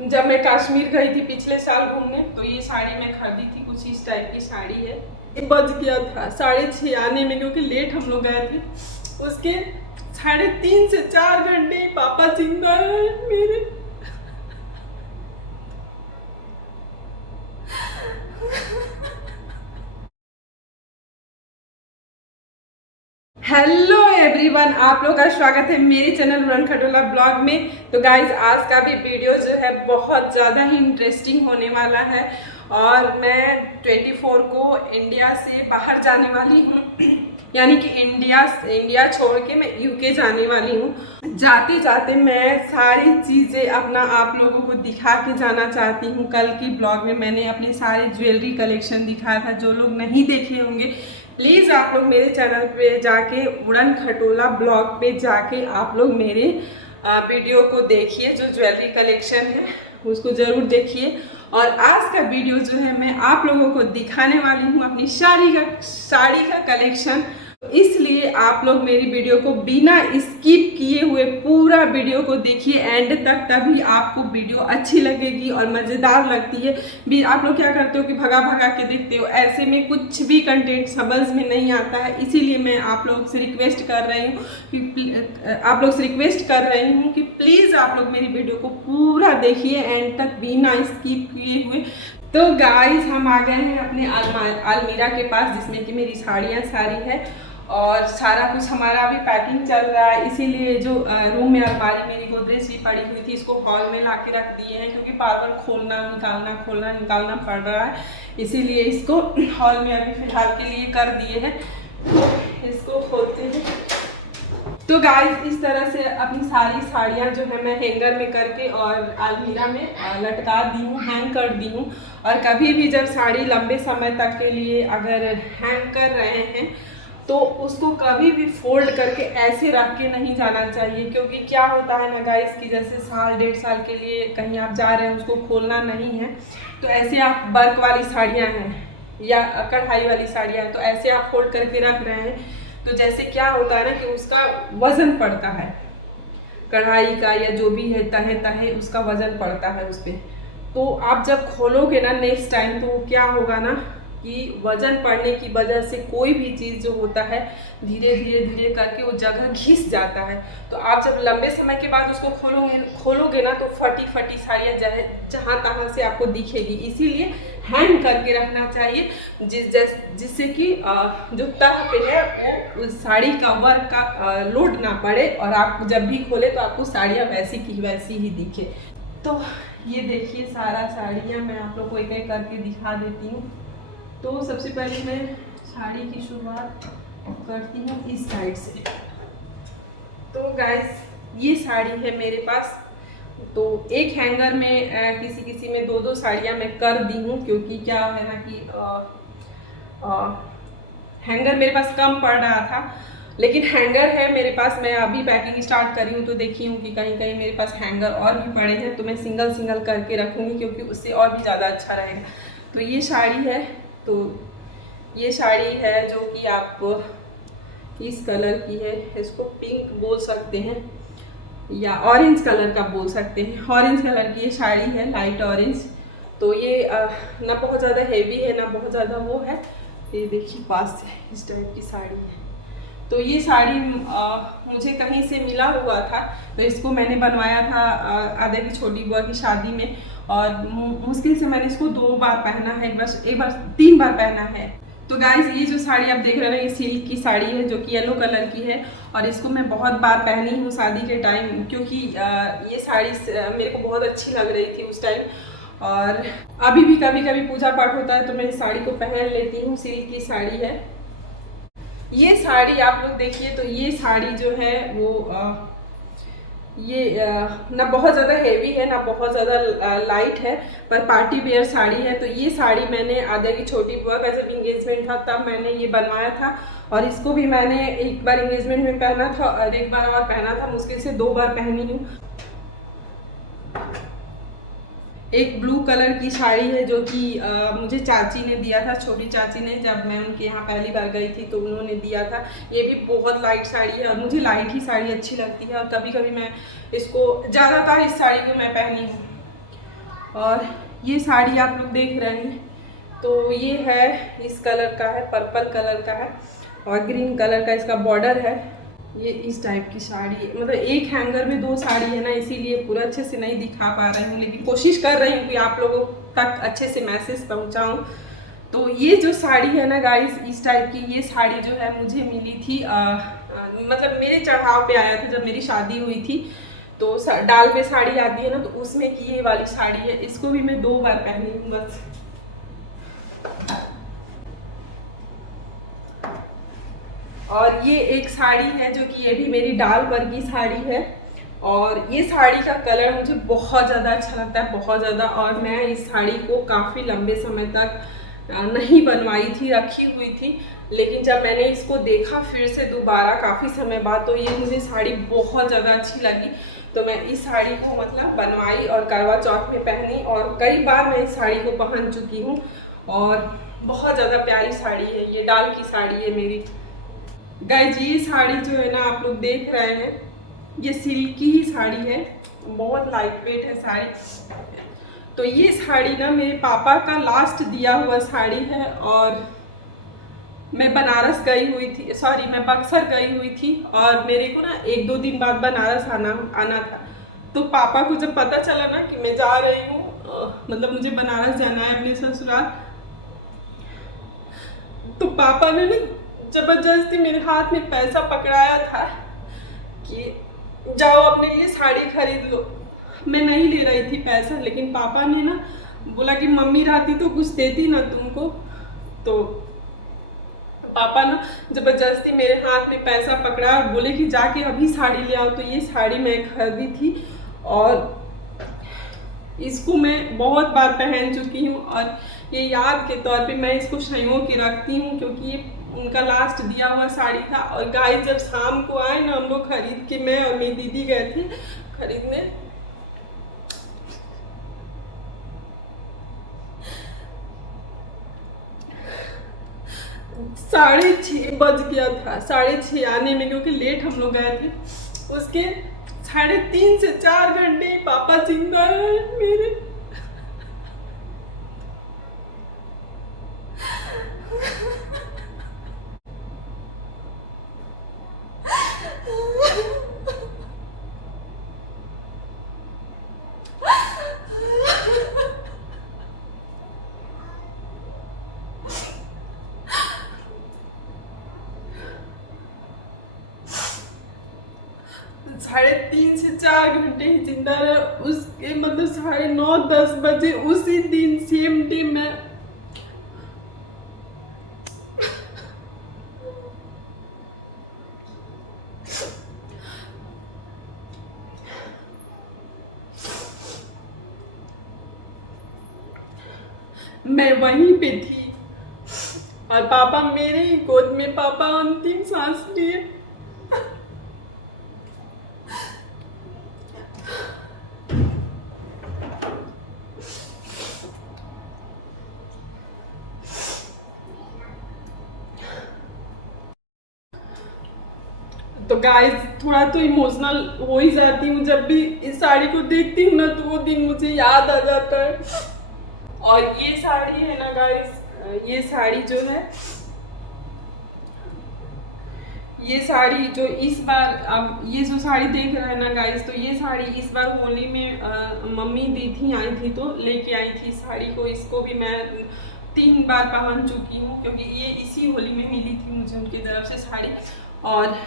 जब मैं कश्मीर गई थी पिछले साल घूमने, तो ये साड़ी मैं खरीदी थी, कुछ इस टाइप की साड़ी है। बज गया था 6:30 आने में, क्योंकि लेट हम लोग गए थे। उसके 3.5 से 4 घंटे पापा जिंदा है मेरे। हेलो एवरीवन, आप लोग का स्वागत है मेरे चैनल उड़न खटोला ब्लॉग में। तो गाइज, आज का भी वीडियो जो है बहुत ज़्यादा ही इंटरेस्टिंग होने वाला है। और मैं 24 को इंडिया से बाहर जाने वाली हूँ यानी कि इंडिया छोड़ के मैं यूके जाने वाली हूँ। जाते जाते मैं सारी चीज़ें अपना आप लोगों को दिखा के जाना चाहती हूँ। कल की ब्लॉग में मैंने अपनी सारी ज्वेलरी कलेक्शन दिखाया था, जो लोग नहीं देखे होंगे प्लीज़ आप लोग मेरे चैनल पे जाके उड़न खटोला ब्लॉग पे जाके आप लोग मेरे वीडियो को देखिए। जो ज्वेलरी कलेक्शन है उसको ज़रूर देखिए। और आज का वीडियो जो है मैं आप लोगों को दिखाने वाली हूँ अपनी साड़ी का कलेक्शन। इसलिए आप लोग मेरी वीडियो को बिना स्किप किए हुए पूरा वीडियो को देखिए एंड तक, तभी आपको वीडियो अच्छी लगेगी और मज़ेदार लगती है। भी आप लोग क्या करते हो कि भगा भगा के देखते हो, ऐसे में कुछ भी कंटेंट समझ में नहीं आता है। इसीलिए मैं आप लोग से रिक्वेस्ट कर रही हूँ कि प्लीज़ आप लोग मेरी वीडियो को पूरा देखिए एंड तक बिना स्किप किए हुए। तो गाइस, हम आ गए हैं अपने अलमीरा के पास, जिसमें कि मेरी साड़ियाँ सारी है और सारा कुछ हमारा अभी पैकिंग चल रहा है। इसीलिए जो रूम में अलमारी मेरी गोदरेज भी पड़ी हुई थी, इसको हॉल में ला के रख दिए हैं, क्योंकि बार बार खोलना निकालना पड़ रहा है। इसीलिए इसको हॉल में अभी फिलहाल के लिए कर दिए हैं। इसको खोलते हैं। तो गाइस, इस तरह से अपनी सारी साड़ियाँ जो है मैं हैंगर में करके और अलमीरा में लटका दी हूँ, हैंग कर दी हूँ। और कभी भी जब साड़ी लंबे समय तक के लिए अगर हैंग कर रहे हैं तो उसको कभी भी फोल्ड करके ऐसे रख के नहीं जाना चाहिए। क्योंकि क्या होता है ना गाइस, कि जैसे साल 1.5 साल के लिए कहीं आप जा रहे हैं, उसको खोलना नहीं है, तो ऐसे आप वर्क वाली साड़ियाँ हैं या कढ़ाई वाली साड़ियाँ हैं, तो ऐसे आप फोल्ड करके रख रहे हैं, तो जैसे क्या होता है ना कि उसका वजन पड़ता है, कढ़ाई का या जो भी है तहे तहे उसका वजन पड़ता है उस पर। तो आप जब खोलोगे ना नेक्स्ट टाइम, तो क्या होगा ना कि वजन पड़ने की वजह से कोई भी चीज़ जो होता है धीरे धीरे करके वो जगह घिस जाता है। तो आप जब लंबे समय के बाद उसको खोलोगे ना, तो फटी साड़ियाँ जहाँ तहाँ से आपको दिखेगी। इसीलिए हैंग करके रखना चाहिए, जिससे कि जो तह पे है वो उस साड़ी का वर्क का लोड ना पड़े, और आप जब भी खोले तो आपको साड़ियाँ वैसी की वैसी ही दिखे। तो ये देखिए सारा साड़ियाँ मैं आप लोग को एक एक करके दिखा देती हूँ। तो सबसे पहले मैं साड़ी की शुरुआत करती हूँ इस साइड से। तो गाइस, ये साड़ी है मेरे पास। तो एक हैंगर में किसी में दो साड़ियाँ मैं कर दी हूँ, क्योंकि क्या है ना कि हैंगर मेरे पास कम पड़ रहा था। लेकिन हैंगर है मेरे पास, मैं अभी पैकिंग स्टार्ट करी हूँ, तो देखी हूँ कि कहीं कहीं मेरे पास हैंगर और भी पड़े हैं, तो मैं सिंगल करके रखूँगी, क्योंकि उससे और भी ज़्यादा अच्छा रहेगा। तो ये साड़ी है। तो ये साड़ी है जो कि आप इस कलर की है, इसको पिंक बोल सकते हैं या ऑरेंज कलर का बोल सकते हैं। ऑरेंज कलर की ये साड़ी है, लाइट ऑरेंज। तो ये ना बहुत ज़्यादा हेवी है ना बहुत ज़्यादा वो है। ये देखिए पास से इस टाइप की साड़ी है। तो ये साड़ी मुझे कहीं से मिला हुआ था, तो इसको मैंने बनवाया था आदे की छोटी बुआ की शादी में, और मुश्किल से मैंने इसको 2 बार पहना है, एक बार 3 बार पहना है। तो गाइस, ये जो साड़ी आप देख रहे हैं ये सिल्क की साड़ी है, जो कि येलो कलर की है, और इसको मैं बहुत बार पहनी हूँ शादी के टाइम, क्योंकि ये साड़ी मेरे को बहुत अच्छी लग रही थी उस टाइम। और अभी भी कभी कभी पूजा पाठ होता है तो मैं इस साड़ी को पहन लेती हूँ। सिल्क की साड़ी है ये साड़ी। आप लोग देखिए, तो ये साड़ी जो है वो ये ना बहुत ज़्यादा हेवी है ना बहुत ज़्यादा लाइट है, पर पार्टी वेयर साड़ी है। तो ये साड़ी मैंने आद्या की छोटी बुआ का जब इंगेजमेंट था तब मैंने ये बनवाया था, और इसको भी मैंने एक बार इंगेजमेंट में पहना था और एक बार और पहना था, मुश्किल से 2 बार पहनी हूँ। एक ब्लू कलर की साड़ी है, जो कि मुझे चाची ने दिया था, छोटी चाची ने, जब मैं उनके यहाँ पहली बार गई थी तो उन्होंने दिया था। ये भी बहुत लाइट साड़ी है, और मुझे लाइट ही साड़ी अच्छी लगती है, और कभी कभी मैं इसको ज़्यादातर इस साड़ी को मैं पहनी हूँ। और ये साड़ी आप लोग देख रहे हैं तो ये है, इस कलर का है, पर्पल कलर का है और ग्रीन कलर का इसका बॉर्डर है। ये इस टाइप की साड़ी, मतलब एक हैंगर में 2 साड़ी है ना, इसीलिए पूरा अच्छे से नहीं दिखा पा रही हूँ, लेकिन कोशिश कर रही हूँ कि आप लोगों तक अच्छे से मैसेज पहुँचाऊँ। तो ये जो साड़ी है ना गाइस, इस टाइप की ये साड़ी जो है मुझे मिली थी मतलब मेरे चढ़ाव पे आया था जब मेरी शादी हुई थी। तो डाल पे साड़ी आती है ना, तो उसमें की ये वाली साड़ी है। इसको भी मैं 2 बार पहनी हूँ बस। और ये एक साड़ी है जो कि ये भी मेरी डाल पर की साड़ी है। और ये साड़ी का कलर मुझे बहुत ज़्यादा अच्छा लगता है, बहुत ज़्यादा। और मैं इस साड़ी को काफ़ी लंबे समय तक नहीं बनवाई थी, रखी हुई थी, लेकिन जब मैंने इसको देखा फिर से दोबारा काफ़ी समय बाद, तो ये मुझे साड़ी बहुत ज़्यादा अच्छी लगी। तो मैं इस साड़ी को मतलब बनवाई और करवा चौथ में पहनी, और कई बार मैं इस साड़ी को पहन चुकी हूँ। और बहुत ज़्यादा प्यारी साड़ी है, ये डाल की साड़ी है मेरी। गाइस ये साड़ी जो है ना आप लोग देख रहे हैं, ये सिल्क की ही साड़ी है, बहुत लाइट वेट है साड़ी। तो ये साड़ी ना मेरे पापा का लास्ट दिया हुआ साड़ी है। और मैं बनारस गई हुई थी, सॉरी मैं बक्सर गई हुई थी, और मेरे को ना 1-2 दिन बाद बनारस आना था। तो पापा को जब पता चला ना कि मैं जा रही हूँ, मतलब मुझे बनारस जाना है अपने ससुराल, तो पापा ने ना जबरदस्ती मेरे हाथ में पैसा पकड़ाया था कि जाओ अपने लिए साड़ी खरीद लो। मैं नहीं ले रही थी पैसा, लेकिन पापा ने ना बोला कि मम्मी रहती तो कुछ देती ना तुमको। तो पापा ना जबरदस्ती मेरे हाथ में पैसा पकड़ा और बोले कि जाके अभी साड़ी ले आओ। तो ये साड़ी मैं खरीदी थी और इसको मैं बहुत बार पहन चुकी हूँ, और ये याद के तौर पे मैं इसको संजो के रखती हूँ, क्योंकि ये उनका लास्ट दिया हुआ साड़ी था। और गाइस जब शाम को आए ना हम लोग खरीद के, मैं और मेरी दीदी गए थे खरीदने, 6:30 बज गया था, 6:30 आने में, क्योंकि लेट हम लोग गए थे। उसके 3.5 से 4 घंटे पापा जिंदा रहे मेरे। साढ़े 3 से 4 घंटे ही जिंदा रहे। उसके मतलब 9:30-10 बजे उसी दिन सेम डे मैं वहीं पे थी, और पापा मेरे ही गोद में, पापा अंतिम सांस लिए। तो गाइस थोड़ा तो इमोशनल हो ही जाती हूँ जब भी इस साड़ी को देखती हूँ ना, तो वो दिन मुझे याद आ जाता है। और ये साड़ी है ना गाइस, ये साड़ी जो है, ये साड़ी जो इस बार, अब ये जो साड़ी देख रहे हैं ना गाइस, तो ये साड़ी इस बार होली में मम्मी दी थी, आई थी तो लेके आई थी साड़ी को। इसको भी मैं 3 बार पहन चुकी हूँ, क्योंकि ये इसी होली में मिली थी मुझे उनकी तरफ से साड़ी। और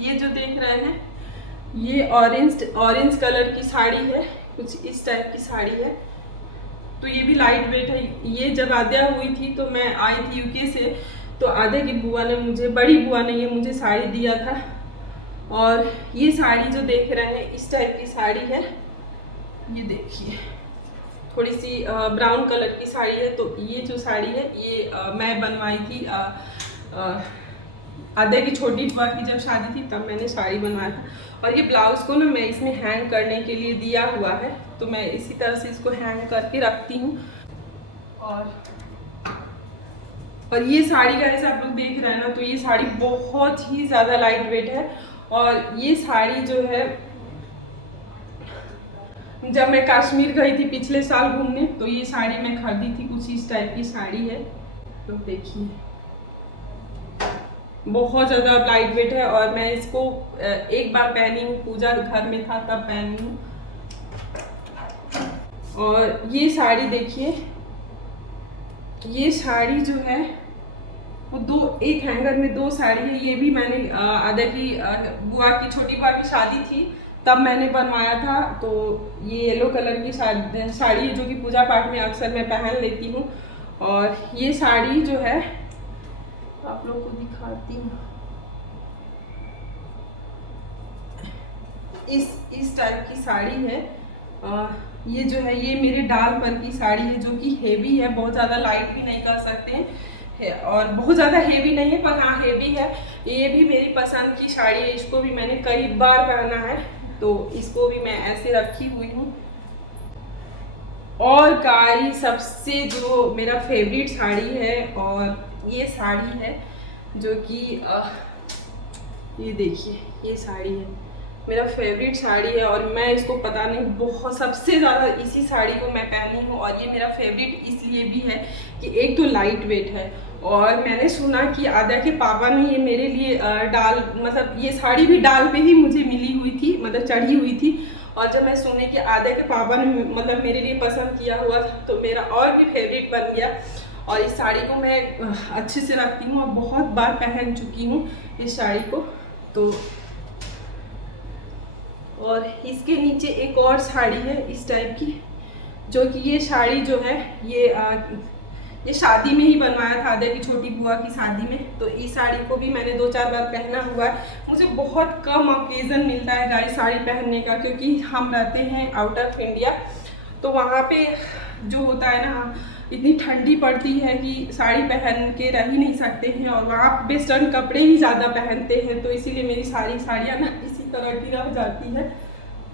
ये जो देख रहे हैं, ये ऑरेंज कलर की साड़ी है, कुछ इस टाइप की साड़ी है। तो ये भी लाइट वेट है। ये जब आद्या हुई थी तो मैं आई थी यूके से, तो आद्या की बुआ ने मुझे, बड़ी बुआ ने ये मुझे साड़ी दिया था। और ये साड़ी जो देख रहे हैं इस टाइप की साड़ी है, ये देखिए थोड़ी सी ब्राउन कलर की साड़ी है। तो ये जो साड़ी है ये मैं बनवाई थी आद्या की छोटी बुआ की जब शादी थी, तब मैंने साड़ी बनवाया था। और ये ब्लाउज को ना मैं इसमें हैंग करने के लिए दिया हुआ है, तो मैं इसी तरह से इसको हैंग करके रखती हूँ। और ये साड़ी का ऐसा आप लोग देख रहे हैं ना, तो ये साड़ी बहुत ही ज़्यादा लाइट वेट है। और ये साड़ी जो है जब मैं कश्मीर गई थी पिछले साल घूमने, तो ये साड़ी मैं खरीदी थी, कुछ इस टाइप की साड़ी है। तो देखिए बहुत ज़्यादा लाइट वेट है, और मैं इसको एक बार पहनी हूँ, पूजा घर में था तब पहनी हूँ। और ये साड़ी देखिए, ये साड़ी जो है वो एक हैंगर में 2 साड़ी है। ये भी मैंने आधा की बुआ की, छोटी बुआ की शादी थी तब मैंने बनवाया था। तो ये येलो कलर की साड़ी है जो कि पूजा पाठ में अक्सर मैं पहन लेती हूँ। और ये साड़ी जो है आप लोग को दिखाती हूँ, इस टाइप की साड़ी है। ये जो है ये मेरे डाल पर की साड़ी है, जो कि हेवी है, बहुत ज़्यादा लाइट भी नहीं कर सकते हैं और बहुत ज़्यादा हेवी नहीं है, पर हाँ हेवी है। ये भी मेरी पसंद की साड़ी है, इसको भी मैंने कई बार पहना है, तो इसको भी मैं ऐसे रखी हुई हूँ। और गाइस सबसे जो मेरा फेवरेट साड़ी है, और ये साड़ी है जो कि ये देखिए, ये साड़ी है मेरा फेवरेट साड़ी है, और मैं इसको पता नहीं बहुत सबसे ज़्यादा इसी साड़ी को मैं पहनी हूँ। और ये मेरा फेवरेट इसलिए भी है कि एक तो लाइट वेट है, और मैंने सुना कि आद्या के पापा ने ये मेरे लिए डाल, मतलब ये साड़ी भी डाल पे ही मुझे मिली हुई थी, मतलब चढ़ी हुई थी। और जब मैं सुने कि आद्या के पापा ने मतलब मेरे लिए पसंद किया हुआ था, तो मेरा और भी फेवरेट बन गया। और इस साड़ी को मैं अच्छे से रखती हूँ और बहुत बार पहन चुकी हूँ इस साड़ी को। तो और इसके नीचे एक और साड़ी है इस टाइप की, जो कि ये साड़ी जो है ये शादी में ही बनवाया था, आद्या की छोटी बुआ की शादी में। तो इस साड़ी को भी मैंने 2-4 बार पहना हुआ है। मुझे बहुत कम ओकेज़न मिलता है गाइस साड़ी पहनने का, क्योंकि हम रहते हैं आउट ऑफ इंडिया, तो वहाँ पे जो होता है ना, इतनी ठंडी पड़ती है कि साड़ी पहन के रह ही नहीं सकते हैं, और वहाँ वेस्टर्न कपड़े ही ज़्यादा पहनते हैं, तो इसीलिए मेरी साड़ियाँ ना इसी तरह की रह जाती है।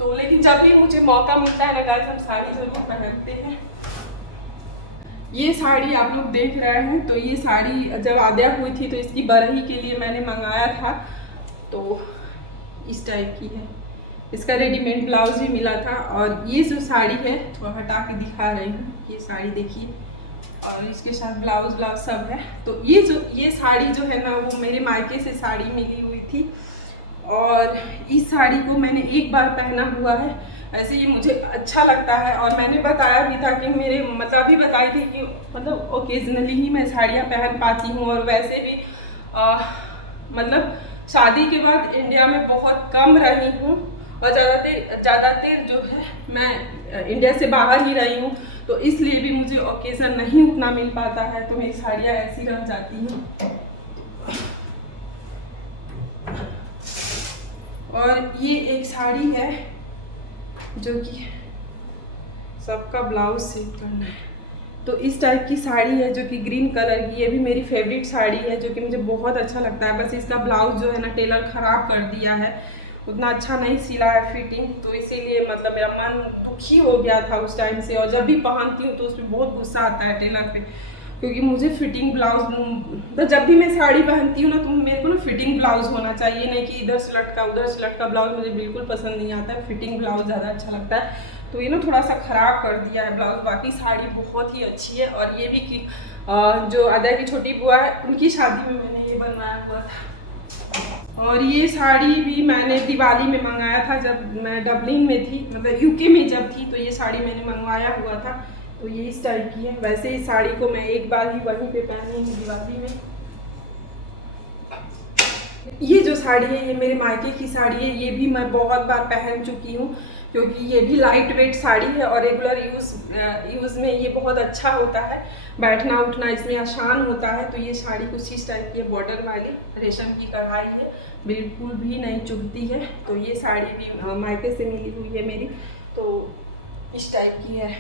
तो लेकिन जब भी मुझे मौका मिलता है ना गाइस, हम साड़ी ज़रूर पहनते हैं। ये साड़ी आप लोग देख रहे हैं, तो ये साड़ी जब आद्या हुई थी तो इसकी बरही के लिए मैंने मंगाया था, तो इस टाइप की है, इसका रेडीमेड ब्लाउज भी मिला था। और ये जो साड़ी है थोड़ा हटा के दिखा रही हूँ, ये साड़ी देखिए, और इसके साथ ब्लाउज सब है। तो ये साड़ी जो है ना, वो मेरे मायके से साड़ी मिली हुई थी, और इस साड़ी को मैंने एक बार पहना हुआ है। ऐसे ये मुझे अच्छा लगता है, और मैंने बताया भी था कि मेरे मतलब भी बताई थी कि मतलब ओकेजनली ही मैं साड़ियाँ पहन पाती हूँ, और वैसे भी मतलब शादी के बाद इंडिया में बहुत कम रही हूँ, और ज़्यादातर जो है मैं इंडिया से बाहर ही रही हूँ, तो इसलिए भी मुझे ओकेज़न नहीं उतना मिल पाता है, तो मेरी साड़ियाँ ऐसी रह जाती हैं। और ये एक साड़ी है जो कि सबका ब्लाउज सेम करना है, तो इस टाइप की साड़ी है जो कि ग्रीन कलर की, ये भी मेरी फेवरेट साड़ी है, जो कि मुझे बहुत अच्छा लगता है। बस इसका ब्लाउज जो है ना, टेलर ख़राब कर दिया है, उतना अच्छा नहीं सिला है फिटिंग, तो इसीलिए मतलब मेरा मन दुखी हो गया था उस टाइम से। और जब भी पहनती हूँ तो उसमें बहुत गुस्सा आता है टेलर पे, क्योंकि मुझे फिटिंग ब्लाउज, तो जब भी मैं साड़ी पहनती हूँ ना, तो मेरे को ना फिटिंग ब्लाउज होना चाहिए, नहीं कि इधर से लटका उधर से लटका ब्लाउज मुझे बिल्कुल पसंद नहीं आता है, फिटिंग ब्लाउज ज़्यादा अच्छा लगता है। तो ये ना थोड़ा सा ख़राब कर दिया है ब्लाउज, बाकी साड़ी बहुत ही अच्छी है। और ये भी कि जो आद्या की छोटी बुआ है, उनकी शादी में मैंने ये बनवाया हुआ था। और ये साड़ी भी मैंने दिवाली में मंगाया था, जब मैं डबलिन में थी, मतलब यूके में जब थी, तो ये साड़ी मैंने मंगवाया हुआ था। तो ये इस टाइप की है। वैसे इस साड़ी को मैं एक बार ही वहीं पे पहनी हूँ दिवाली में। ये जो साड़ी है ये मेरे मायके की साड़ी है, ये भी मैं बहुत बार पहन चुकी हूँ, क्योंकि ये भी लाइट वेट साड़ी है, और रेगुलर यूज़ में ये बहुत अच्छा होता है, बैठना उठना इसमें आसान होता है। तो ये साड़ी कुछ इस टाइप की है, बॉर्डर वाली, रेशम की कढ़ाई है, बिल्कुल भी नहीं चुभती है। तो ये साड़ी भी मायके से मिली हुई है मेरी, तो इस टाइप की है।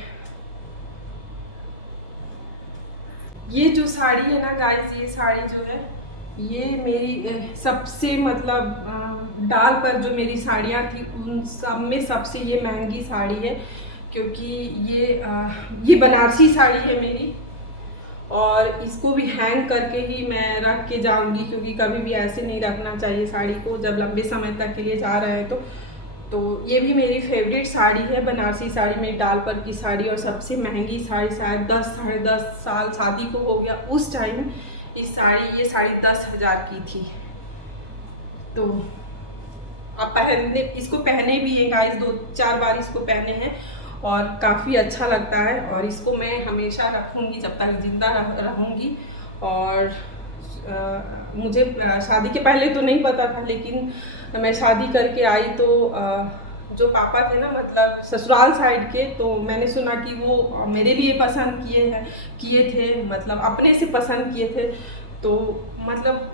ये जो साड़ी है ना गाइस, ये साड़ी जो है ये मेरी सबसे मतलब डाल पर जो मेरी साड़ियाँ थी उन सब में सबसे ये महंगी साड़ी है, क्योंकि ये बनारसी साड़ी है मेरी, और इसको भी हैंग करके ही मैं रख के जाऊंगी, क्योंकि कभी भी ऐसे नहीं रखना चाहिए साड़ी को जब लंबे समय तक के लिए जा रहे हैं। तो ये भी मेरी फेवरेट साड़ी है, बनारसी साड़ी, मेरी डाल पर की साड़ी, और सबसे महंगी साड़ी शायद 10 साढ़े 10 साल शादी को हो गया उस टाइम ये साड़ी 10,000 की थी। तो आप इसको पहने भी हैं गाइस, 2-4 बार इसको पहने हैं और काफ़ी अच्छा लगता है, और इसको मैं हमेशा रखूँगी जब तक ज़िंदा रहूँगी। और मुझे शादी के पहले तो नहीं पता था, लेकिन मैं शादी करके आई तो जो पापा थे ना, मतलब ससुराल साइड के, तो मैंने सुना कि वो मेरे लिए पसंद किए थे, मतलब अपने से पसंद किए थे। तो मतलब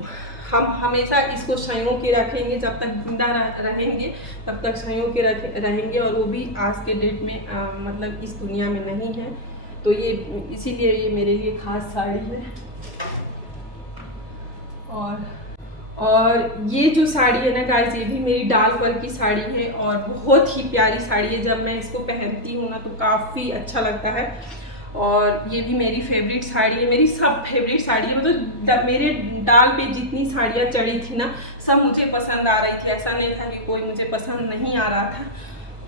हम हमेशा इसको संजो के रखेंगे, जब तक जिंदा रहेंगे तब तक संजो के रहेंगे, और वो भी आज के डेट में मतलब इस दुनिया में नहीं है। तो ये इसीलिए ये मेरे लिए खास साड़ी है। और ये जो साड़ी है ना गाइस, ये भी मेरी डाल पर की साड़ी है और बहुत ही प्यारी साड़ी है। जब मैं इसको पहनती हूँ ना तो काफ़ी अच्छा लगता है, और ये भी मेरी फेवरेट साड़ी है, मेरी सब फेवरेट साड़ी है। मतलब मेरे डाल पे जितनी साड़ियाँ चढ़ी थी ना, सब मुझे पसंद आ रही थी, ऐसा नहीं था कि कोई मुझे पसंद नहीं आ रहा था।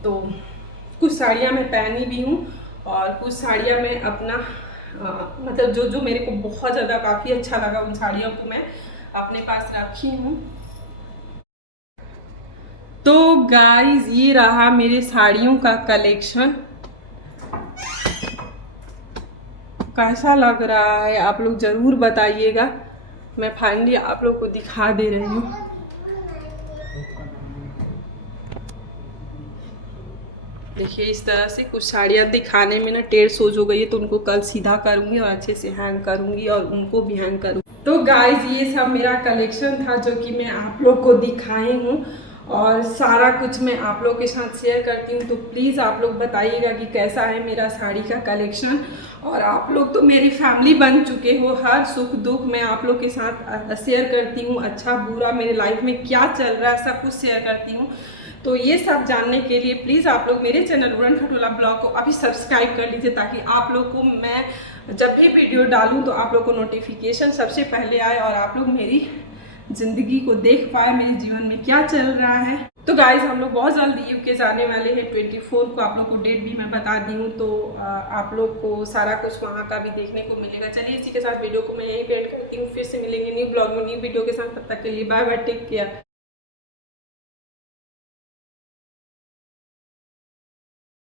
तो कुछ साड़ियाँ मैं पहनी भी हूँ और कुछ साड़ियाँ मैं अपना मतलब जो मेरे को बहुत ज़्यादा काफ़ी अच्छा लगा, उन साड़ियों को मैं अपने पास रखी हूँ। तो गाइस ये रहा मेरे साड़ियों का कलेक्शन। कैसा लग रहा है आप लोग ज़रूर बताइएगा। मैं फाइनली आप लोग को दिखा दे रही हूँ। देखिए इस तरह से कुछ साड़ियाँ दिखाने में ना टेढ़ सोच हो गई है, तो उनको कल सीधा करूँगी और अच्छे से हैंग करूँगी और उनको भी हैंग करूँगी। तो गाइस ये सब मेरा कलेक्शन था जो कि मैं आप लोग को दिखाई हूँ, और सारा कुछ मैं आप लोग के साथ शेयर करती हूँ। तो प्लीज़ आप लोग बताइएगा कि कैसा है मेरा साड़ी का कलेक्शन। और आप लोग तो मेरी फैमिली बन चुके हो, हर सुख दुख मैं आप लोग के साथ शेयर करती हूँ, अच्छा बुरा मेरे लाइफ में क्या चल रहा है सब कुछ शेयर करती हूँ। तो ये सब जानने के लिए प्लीज़ आप लोग मेरे चैनल उड़न खटोला ब्लॉग को अभी सब्सक्राइब कर लीजिए, ताकि आप लोग को मैं जब भी वीडियो डालूं तो आप लोग को नोटिफिकेशन सबसे पहले आए और आप लोग मेरी ज़िंदगी को देख पाए, मेरे जीवन में क्या चल रहा है। तो गाइज हम लोग बहुत जल्द यूके जाने वाले हैं, 24 को आप लोग को डेट भी मैं बता दी हूँ। तो आप लोग को सारा कुछ वहाँ का भी देखने को मिलेगा। चलिए इसी के साथ वीडियो को मैं यहीं पे एंड करती हूँ, फिर से मिलेंगे न्यू ब्लॉग में न्यू वीडियो के साथ। तब तक के लिए बाय बाय, टेक केयर।